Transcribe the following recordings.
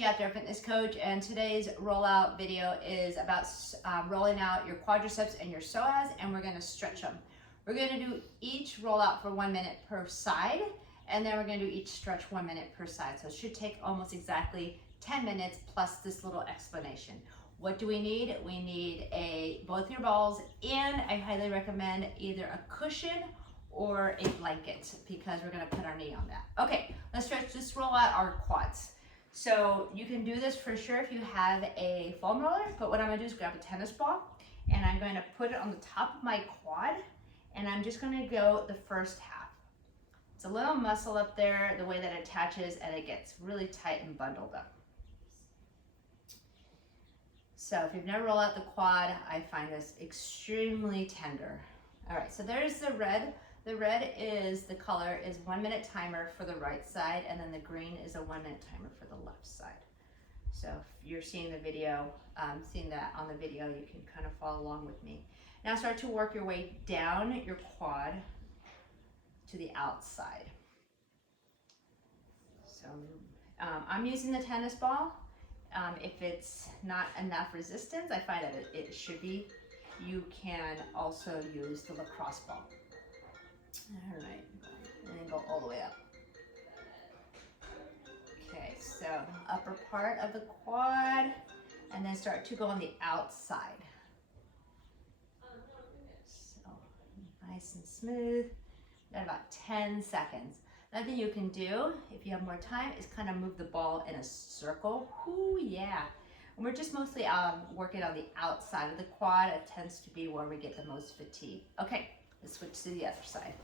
Out there, fitness coach, and today's rollout video is about rolling out your quadriceps and your psoas, and we're going to stretch them. We're going to do each rollout for 1 minute per side, and then we're going to do each stretch 1 minute per side. So it should take almost exactly 10 minutes plus this little explanation. What do we need? We need both your balls, and I highly recommend either a cushion or a blanket because we're going to put our knee on that. Okay, let's stretch. Just roll out our quads. So you can do this for sure if you have a foam roller, but what I'm gonna do is grab a tennis ball and I'm going to put it on the top of my quad, and I'm just gonna go the first half. It's a little muscle up there, the way that it attaches, and it gets really tight and bundled up. So if you've never rolled out the quad, I find this extremely tender. All right, so there's the red. The red is, the color is 1 minute timer for the right side, and then the green is a 1 minute timer for the left side. So if you're seeing the video, seeing that on the video, you can kind of follow along with me. Now start to work your way down your quad to the outside. So I'm using the tennis ball. If it's not enough resistance, I find that it should be. You can also use the lacrosse ball. All right, and then go all the way up. Okay, so upper part of the quad, and then start to go on the outside. So nice and smooth. Got about 10 seconds. Another thing you can do, if you have more time, is kind of move the ball in a circle. Ooh, yeah. And we're just mostly working on the outside of the quad. It tends to be where we get the most fatigue. Okay, let's switch to the other side.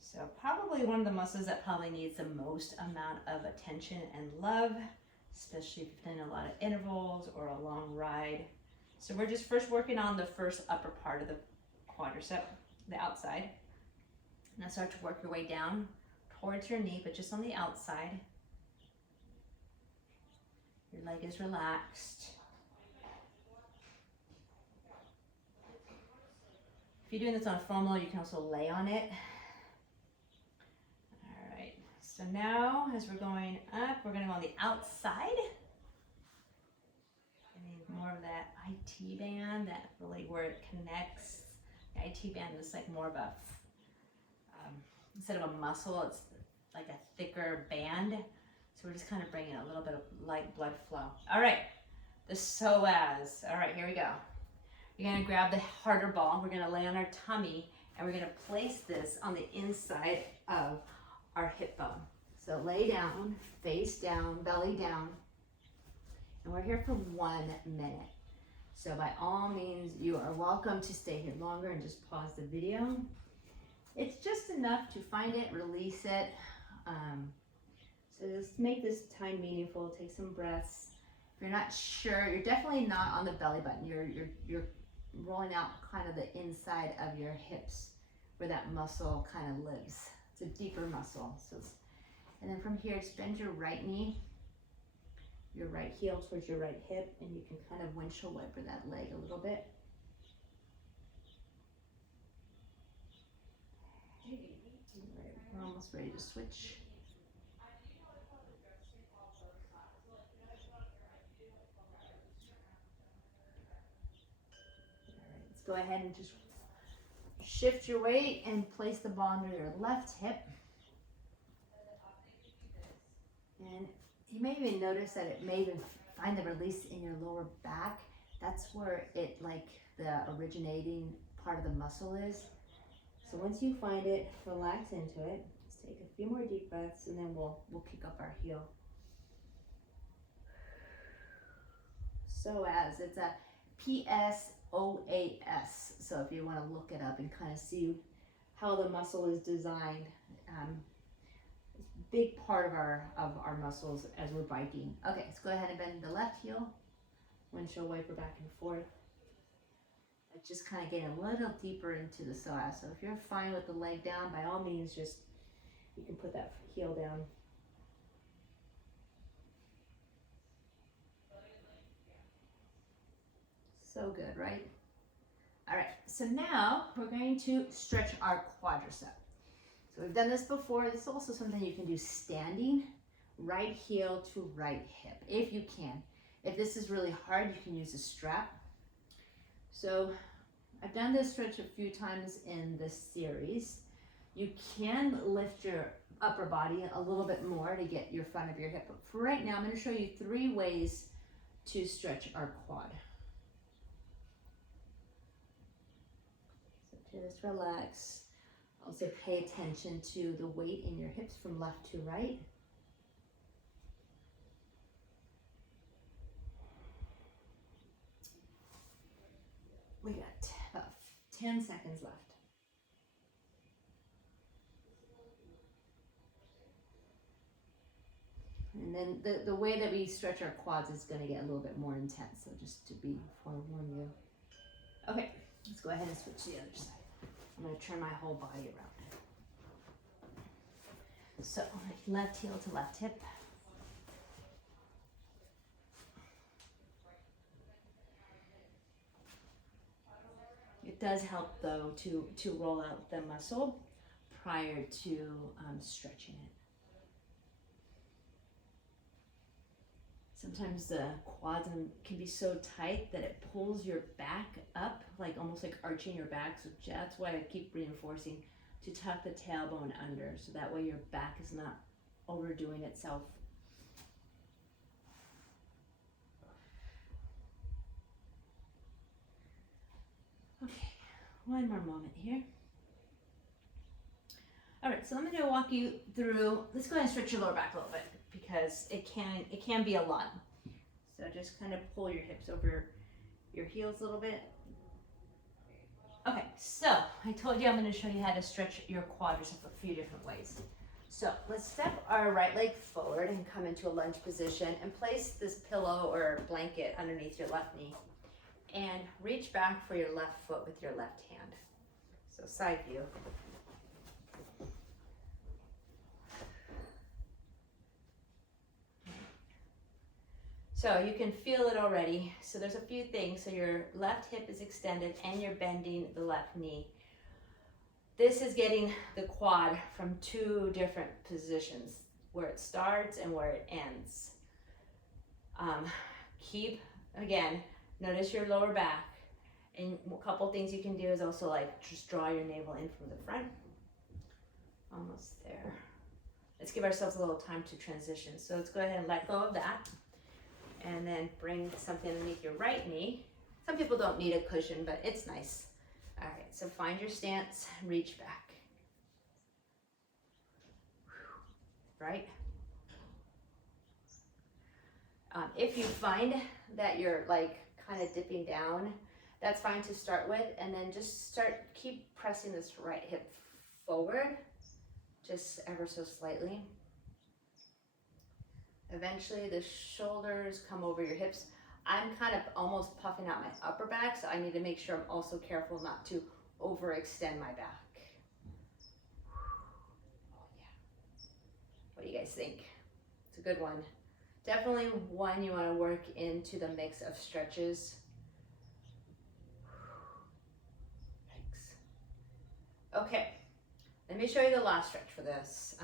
So probably one of the muscles that probably needs the most amount of attention and love, especially if you've done a lot of intervals or a long ride. So we're just first working on the first upper part of the quadricep, the outside. Now start to work your way down towards your knee, but just on the outside. Your leg is relaxed. If you're doing this on a foam roller, you can also lay on it. So now, as we're going up, we're going to go on the outside. And more of that IT band, that really where it connects. The IT band is like more of a, instead of a muscle, it's like a thicker band. So we're just kind of bringing a little bit of light blood flow. All right, the psoas. All right, here we go. You're going to grab the harder ball. We're going to lay on our tummy, and we're going to place this on the inside of our hip bone. So lay down, face down, belly down, and we're here for 1 minute. So by all means, you are welcome to stay here longer and just pause the video. It's just enough to find it, release it. So just make this time meaningful, take some breaths. If you're not sure, you're definitely not on the belly button. You're rolling out kind of the inside of your hips where that muscle kind of lives. It's a deeper muscle. And then from here, just bend your right knee, your right heel towards your right hip, and you can kind of windshield wiper that leg a little bit. All right, we're almost ready to switch. All right, let's go ahead and just shift your weight and place the ball under your left hip. And you may even notice that it may even find the release in your lower back. That's where it, like the originating part of the muscle is. So once you find it, relax into it. Let's take a few more deep breaths, and then we'll kick up our heel. Psoas, it's a P-S-O-A-S. So if you want to look it up and kind of see how the muscle is designed, it's a big part of our muscles as we're biking. Okay, let's go ahead and bend the left heel, windshield wiper back and forth. Just kind of getting a little deeper into the psoas. So if you're fine with the leg down, by all means, just you can put that heel down. So good, right? All right, so now we're going to stretch our quadricep. So we've done this before. This is also something you can do standing right heel to right hip, if you can. If this is really hard, you can use a strap. So I've done this stretch a few times in this series. You can lift your upper body a little bit more to get your front of your hip. But for right now, I'm going to show you 3 ways to stretch our quad. So just relax. Also pay attention to the weight in your hips from left to right. We got about 10 seconds left. And then the way that we stretch our quads is going to get a little bit more intense, so just to be forewarn you. Okay, let's go ahead and switch to the other side. I'm going to turn my whole body around. So left heel to left hip. It does help though to roll out the muscle prior to stretching it. Sometimes the quads can be so tight that it pulls your back up, like almost like arching your back. So that's why I keep reinforcing to tuck the tailbone under, so that way your back is not overdoing itself. Okay, one more moment here. All right, so I'm going to walk you through. Let's go ahead and stretch your lower back a little bit because it can be a lot. So just kind of pull your hips over your heels a little bit. Okay, so I told you I'm going to show you how to stretch your quadriceps a few different ways. So let's step our right leg forward and come into a lunge position and place this pillow or blanket underneath your left knee and reach back for your left foot with your left hand. So side view. So you can feel it already. So there's a few things. So your left hip is extended and you're bending the left knee. This is getting the quad from 2 different positions, where it starts and where it ends. Again, notice your lower back. And a couple things you can do is also like just draw your navel in from the front. Almost there. Let's give ourselves a little time to transition. So let's go ahead and let go of that. And then bring something underneath your right knee. Some people don't need a cushion, but it's nice. All right, so find your stance, reach back. Right? If you find that you're like kind of dipping down, that's fine to start with, and then just keep pressing this right hip forward, just ever so slightly. Eventually the shoulders come over your hips. I'm kind of almost puffing out my upper back, so I need to make sure I'm also careful not to overextend my back. Oh yeah. What do you guys think? It's a good one. Definitely one you want to work into the mix of stretches. Thanks. Okay, let me show you the last stretch for this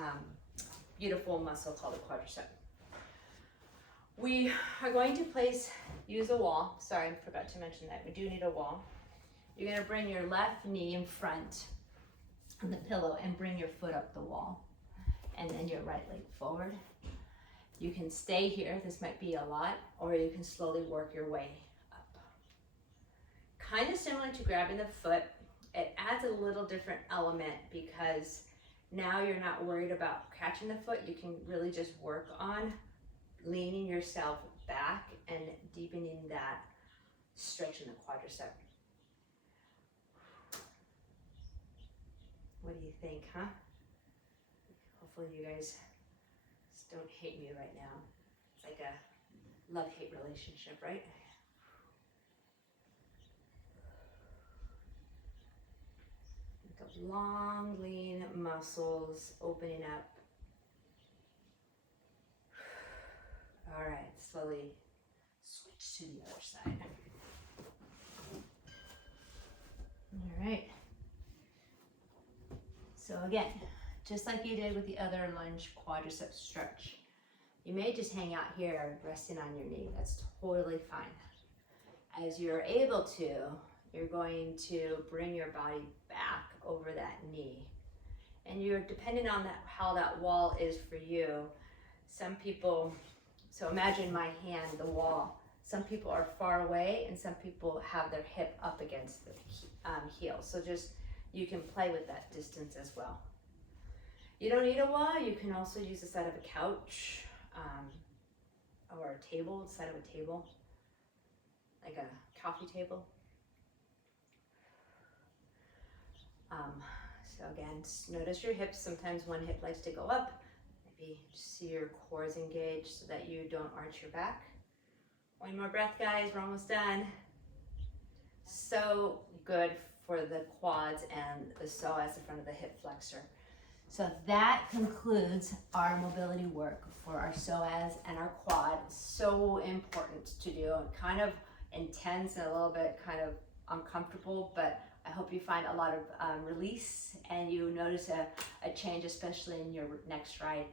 beautiful muscle called the quadricep. We are going to use a wall. Sorry, I forgot to mention that. We do need a wall. You're going to bring your left knee in front on the pillow and bring your foot up the wall. And then your right leg forward. You can stay here. This might be a lot, or you can slowly work your way up. Kind of similar to grabbing the foot. It adds a little different element because now you're not worried about catching the foot. You can really just work on leaning yourself back and deepening that stretch in the quadricep. What do you think, huh? Hopefully you guys don't hate me right now. It's like a love-hate relationship, right? Think of long, lean muscles opening up. All right, slowly switch to the other side. All right. So again, just like you did with the other lunge quadricep stretch, You may just hang out here resting on your knee. That's totally fine. As you're able to, you're going to bring your body back over that knee. And you're depending on that, how that wall is for you. Some people, so imagine my hand, the wall. Some people are far away and some people have their hip up against the heel. So just, you can play with that distance as well. You don't need a wall. You can also use the side of a couch or a table, the side of a table, like a coffee table. So again, notice your hips. Sometimes one hip likes to go up. Maybe just see your cores engaged so that you don't arch your back. One more breath, guys. We're almost done. So good for the quads and the psoas, the front of the hip flexor. So that concludes our mobility work for our psoas and our quad. So important to do, kind of intense and a little bit kind of uncomfortable, but I hope you find a lot of release and you notice a change, especially in your next ride.